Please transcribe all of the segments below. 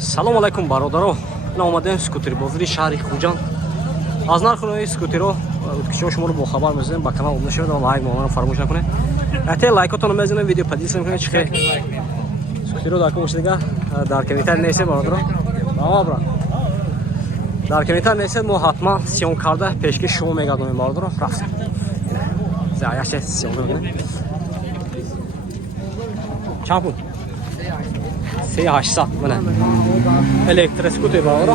Салом алайкум бародаро. Ман омадем скутербозии шаҳри Хуҷанд. Аз нархи скутеро удкишо шуморо бохабар мезанем. Ба канал обуна шавед ва лайк моҳамаро фаромӯш накунед. Ате лайкотонро мезанем, видео подписка мекунед. Чихе скутеро дар кумушдига дар кемитар несед бародаро. Бама брат. Дар кемитар несед мо ҳатман сиён карда пешкиш шумо мегардонем бародаро. Рафт. Заяше сиён мекунем. Чанд пул? 3800 mana elektroskooter bor,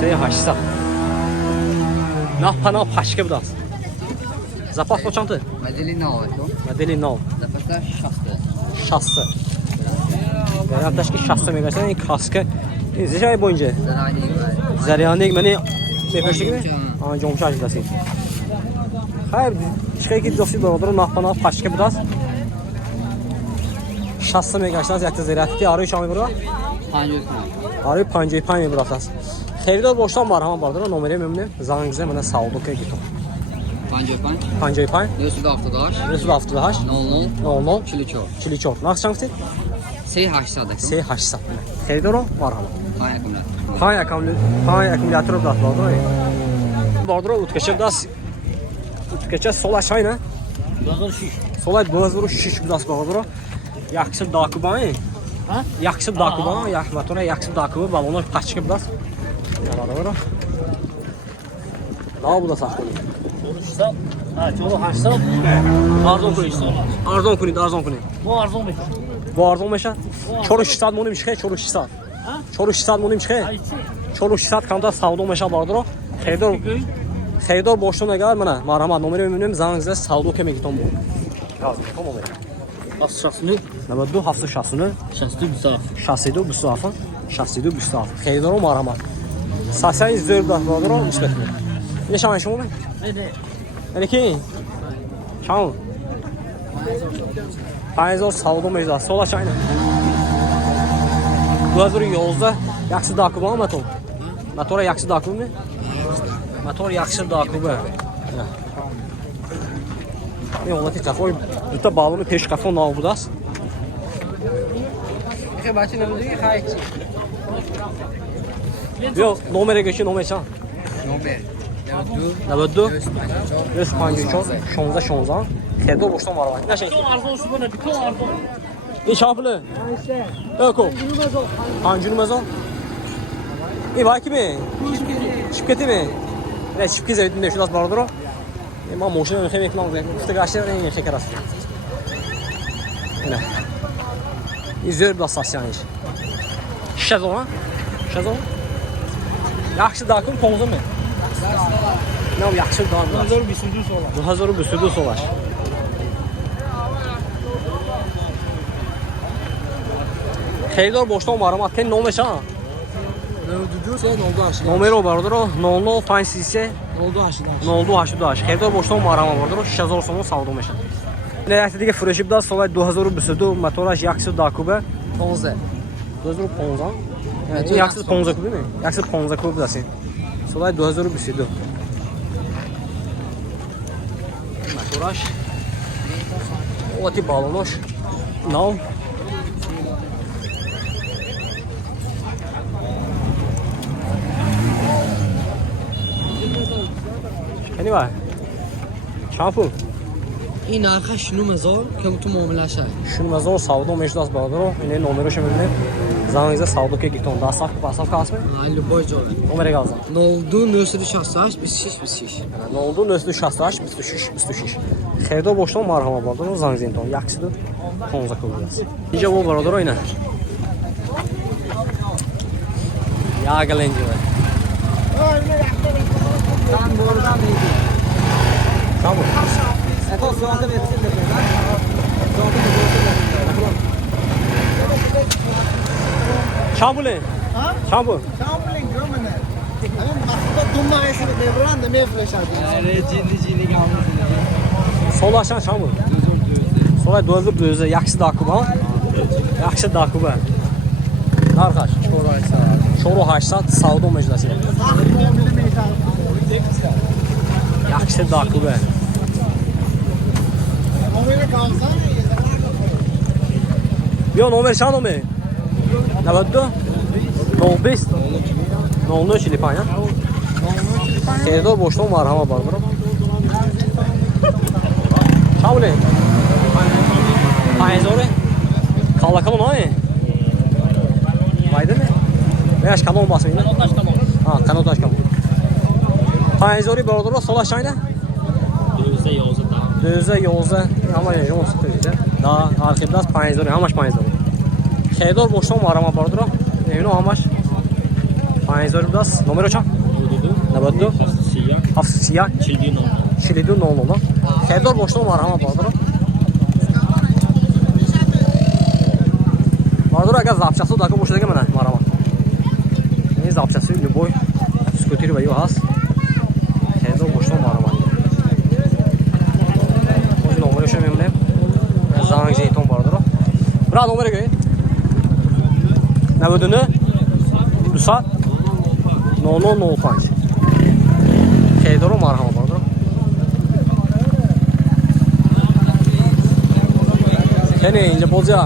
3800. Napana pashka budas. Zapas qachonti? Modeli nov. Modeli nov. Zapasda shasta. Yani tashki shasta megasan, in kaska. Zechay bo'yicha. Zaryanik meni bepeshtigimi? Ha, jomshaj dasin. Hayır, chiqayki do'sti bor, napana pashka budas. Shasta megasan, yakta zaryatki aro shami bor. 55 میبرد. خریدار باشم مرهم باردار نمره میمونه زنگزه من ساوبو که گیتو 55 278 00 44 نقش چند گفتید 3800 خریدار مرهم پای اکومولاتور داد باردار اتکشه دست اتکشه سولش نه 2006 سولای 2006 دست باردار یکسر داکوبای Yaxşı dakuba, motora yaxşı dakuba, balonu qaçqıb das. Yaradara. Nə bu da saxlayır? 1300. Ha, çolu 800. Arzon kuni. Bu arzon meşə. Bu arzon meşə. Çolu 600 monim çıxay, çolu 600. Ha? Çolu 600 monim çıxay. Çolu 600 kanda savdo meşə bardır. Xeydor boşluğuna gəlir mənə. Marhamat, nömrə mənim zəngizə savdo kemikton bu. Yazdım, tamam mı? Şasını 92 hafta şasını 62 Mustafa. Xeydar marhamat. Sasən izləyir baxmadır o müsbətmi. Ne şaman şunu mu? Ne ki? Şam. Payzor savdo mecza sola çayna. 2011 yaxşı dakuba motor. Motor yaxşı dakuba. Motor yaxşı dakuba. Ne oldu ki tafoy duta balonu peş kafon al budas. İki başın öldüğü kayıkçı. Yo numara geçin numara çan. Numara 254 şonza. Xedo boşdan var var. Ne şey? Arzon şu bana bir ton arzon. Ne çaplı? Eko. Hancunu mezon. İyi var ki mi? Şipketi mi? Ne şipki zeytin şulas bardır o. ما موشن میخوام یک ماه گفتگاشه این فکر است. نه. این زور بساسیانش. شزون. Yaxşı dakım konzu mu? Ne yaxşı dakım? 2022 solar. Xeydar boşdan varım atken nomer şa. Номеро бардоро 00 533 0288 Xeydar boşdan marama bardоро 6000 сом savdo meşa. Nəhayət digə fırışıb da solay 2022 motoraş yaxşı dakubə 15. 2015. Evet, yaxşı 15 kubi mi? Yaxşı 15 kubi dasin. Solay 2022. Motoraş. Oti balonoş. Nav. Hani var? Çapul. این آخه شنو مزار که تو معامله شه. شنو مزار savdo mecdas bağdır o. Ne numarası şöyle. Zangize savdo ke giton. Dasaq kasmı? Aylı boy jola. Numara qaldı. Noldu nösrü şahsaş 26. Noldu nösrü şahsaş 26. Xeydar boşdan marhama bağdır o zangizenton. Yaxşıdır. Konza qılırız. Necə bu baradır oyna? Ya gələnci var. Sen buradan mıydı? Tamam. Efendim şu anda versin de ben. Çambule. Ha? Çambul. Şampiling gömene. Ama aslında dumma yaşını devran da mevfreş abi. Yani cini kalmasın. Solaşan çambul. Solay 2000 yaxşı dakuba. Yaxşı dakuba. Narxaş. Çoro 800 savdo meclisi. Yaxşı dakuba. Öyle kalsa Yo nomer çan nomer. Ne oldu? 05 03 Lipanya. Xeridor boşluq marhama bardır. Çavle. Payzore. Kalakam ne? Vaydı mı? Ne yaş kamon basmayın. Kanotaş kamon. Ha, kanotaş kamon. Payzore bardır sol aşağıya. Düzə yolza ama ne olsun dedi. Daha arkadaş payzore, hamaş payzore. Xeridor boşluq marhama bardır. Evin o hamaş. Payzore biraz. Numara çam. Nabaddo. Hafsiya. Çilidu ne oldu? Xeridor boşluq marhama bardır. Bardır aga zapçası da boşluq mənə marhama. Ne zapçası? Lüboy. Skuteri və yox has. Xeridor boşluq marhama. Numara şu memnunum. Zang jeton bardır. Bura numara göy. Ne budunu? Dusa. No punch. Xeridor marhama bardır. Seni ince bozuyor.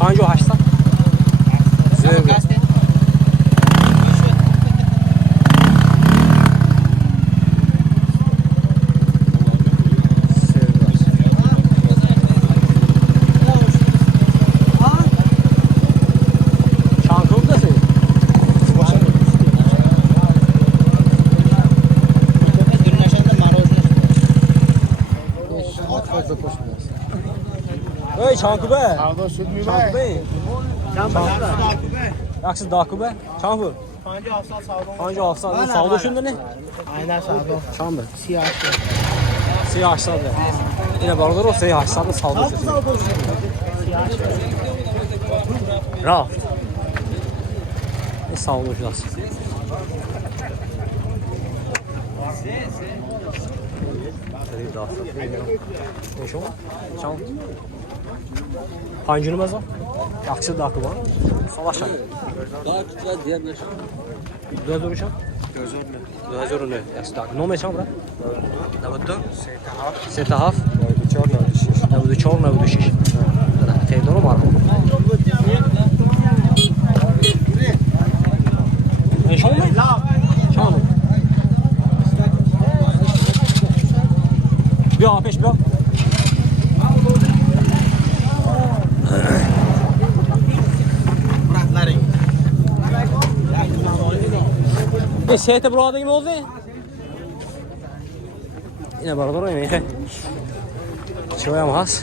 Hangi o haşsa? Ey Çankı be. Çankı be. Yaxşı Dakı be. Çankı. Hangi hafsal? Sağda şunda ne? Aynen sağda. Çankı. Siyah. Siyah aşağıda. Yine bardır o siyah aşağıda sağda şunda. Raft. Ne sağda şunda. Hoş ol. Çal. Hangi numara? Yaxşı Dakı var. Savaşa. Daha tutlar diğer bir şey. Düz duruşa. Düz durun. Yaxşı Dakı. Nomer çal bura. Navaddo. Setahaf. Navaddo çor, navaddo şiş. Xeridor mu var? Ne şol mu? Çal. Bir peş bir. Sete burada gibi oldu. Yine bardır o yemeğe. Çoğuyam has.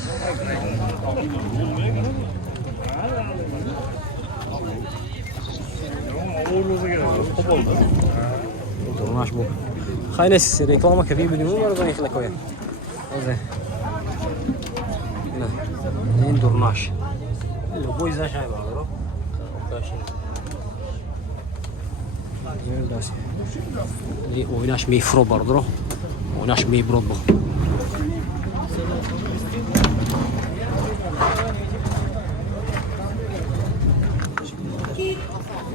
Durnaş bu. Hayır siz reklama kapıyı biliyor mu? Var da koyun. O da. Ne? Durnaş. Bu yüzden şey var. Oynaş meyfro bardır o. Oynaş meybrod bu.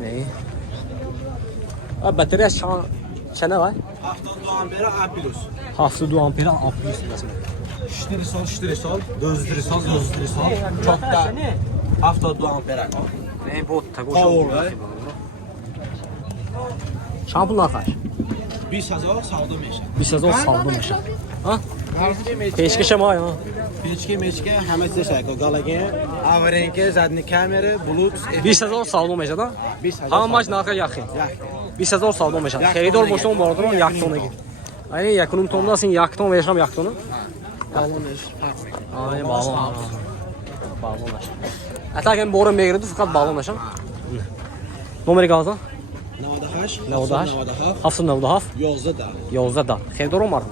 Ne? Abi batarya çene var? 72 ampere A+. 72 ampere A+. Ştiri sol, gözleri sol. Çok da 72 ampere. Ne bu tagoşan? Şampunlar kaç? 20,000 savdo میشه. 20,000 savdo میشه. Ha? Peşkeşe mi ya? پیچکی همه چیز که گالگه آورینکه زدنی کامره بلوتوث 20,000 savdo میشه da? 20,000 Hamaç narka yaxın. 20,000 savdo میشه. Xeridor boşluğun bardır mı? Yaktona git. Aynen yakınım tonlasın yakton verişəm yaktonu. بالونش Aynen balon. Balonlaş. Ataken boru megridir fakat balonlaşam. Numara qaldı? 98 98 97 11 da 11 da. Xeridor var mı?